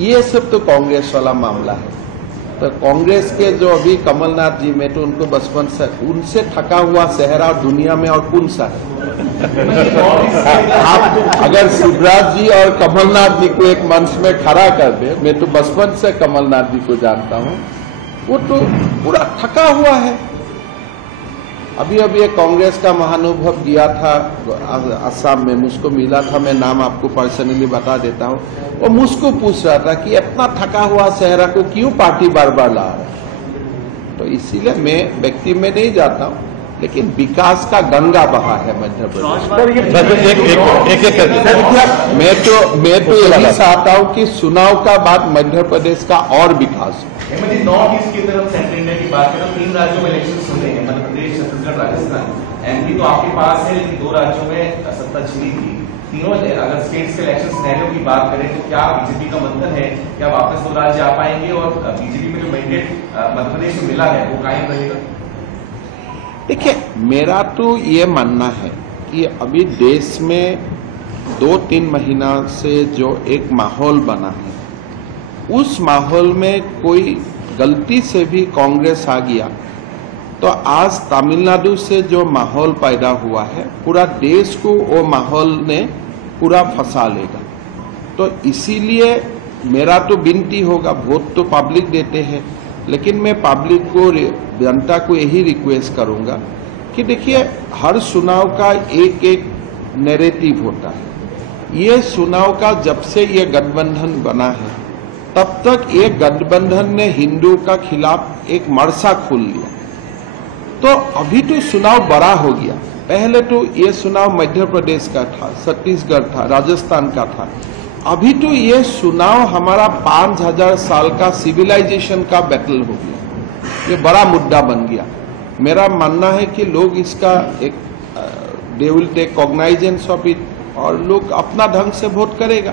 ये सब तो कांग्रेस वाला मामला है। तो कांग्रेस के जो अभी कमलनाथ जी, मैं तो उनको बचपन से उनसे ठका हुआ चेहरा दुनिया में और कौन सा है? आप अगर शिवराज जी और कमलनाथ जी को एक मंच में खड़ा कर दे, मैं तो बचपन से कमलनाथ जी को जानता हूं, वो तो पूरा ठका हुआ है। अभी अभी एक कांग्रेस का महानुभव गया था असम में, मुझको मिला था, मैं नाम आपको पर्सनली बता देता हूं। वो मुझको पूछ रहा था कि इतना थका हुआ चेहरा को क्यों पार्टी बार बार ला रहा है। तो इसीलिए मैं व्यक्ति में नहीं जाता हूं, लेकिन विकास का गंगा बहा है मध्य प्रदेश। मैं तो यही चाहता हूं कि चुनाव का बाद मध्य प्रदेश का और विकास हो। नॉर्थ ईस्ट की तरफ सेंट्रल इंडिया की बात करें, 3 राज्यों में इलेक्शन होने हैं, मध्य प्रदेश, छत्तीसगढ़, राजस्थान। एमपी तो आपके पास है, लेकिन 2 राज्यों में सत्ता छिनी थी। तीनों अगर स्टेट्स के इलेक्शन सिनेरियो की बात करें तो क्या बीजेपी का मंथन है, क्या वापस 2 राज्य आ पाएंगे और बीजेपी में जो मैंडेट मध्य प्रदेश में मिला है वो कायम रहेगा? देखिए, मेरा तो ये मानना है कि अभी देश में 2-3 महीना से जो एक माहौल बना है, उस माहौल में कोई गलती से भी कांग्रेस आ गया तो आज तमिलनाडु से जो माहौल पैदा हुआ है, पूरा देश को वो माहौल ने पूरा फंसा लेगा। तो इसीलिए मेरा तो विनती होगा, वोट तो पब्लिक देते हैं, लेकिन मैं पब्लिक को, जनता को यही रिक्वेस्ट करूंगा कि देखिए, हर चुनाव का एक एक नैरेटिव होता है। ये चुनाव का जब से ये गठबंधन बना है, तब तक ये गठबंधन ने हिंदू का खिलाफ एक मरसा खोल लिया। तो अभी तो चुनाव बड़ा हो गया। पहले तो ये चुनाव मध्य प्रदेश का था, छत्तीसगढ़ था, राजस्थान का था। अभी तो ये चुनाव हमारा 5000 साल का सिविलाइजेशन का बैटल हो गया। ये बड़ा मुद्दा बन गया। मेरा मानना है कि लोग इसका एक they will take cognizance of it और लोग अपना ढंग से वोट करेगा।